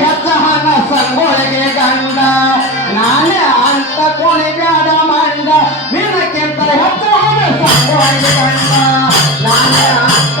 ಹೆಚ್ಚಹನ ಸಂಗೊಳಗೆ ಗಂಡ ನಾನೇ ಅಂತ ಕುಣಿಗಾಡ ಮಂಡ ನಿನಕ್ಕಿಂತ ಹೆಚ್ಚಹನ ಸಂಗೊಳಗೆ ಗಂಡ ನಾನೇ ಅಂತ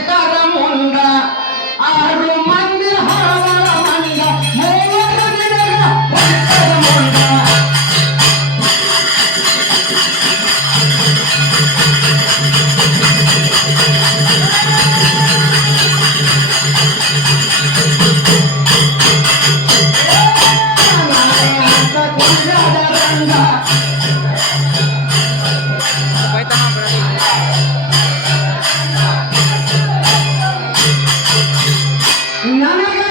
ನನಗೆ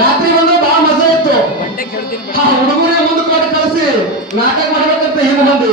ರಾತ್ರಿ ಬಂದ್ರೆ ಬಹಳ ಮಜಾ ಇತ್ತು. ಹುಡುಗರೇ ಮುಂದೆ ಕೊಟ್ಟು ಕಳಿಸಿ. ನಾಟಕ ಮಾಡ್ಬೇಕಂತ ಹಿಂದೆ ಬಂದಿ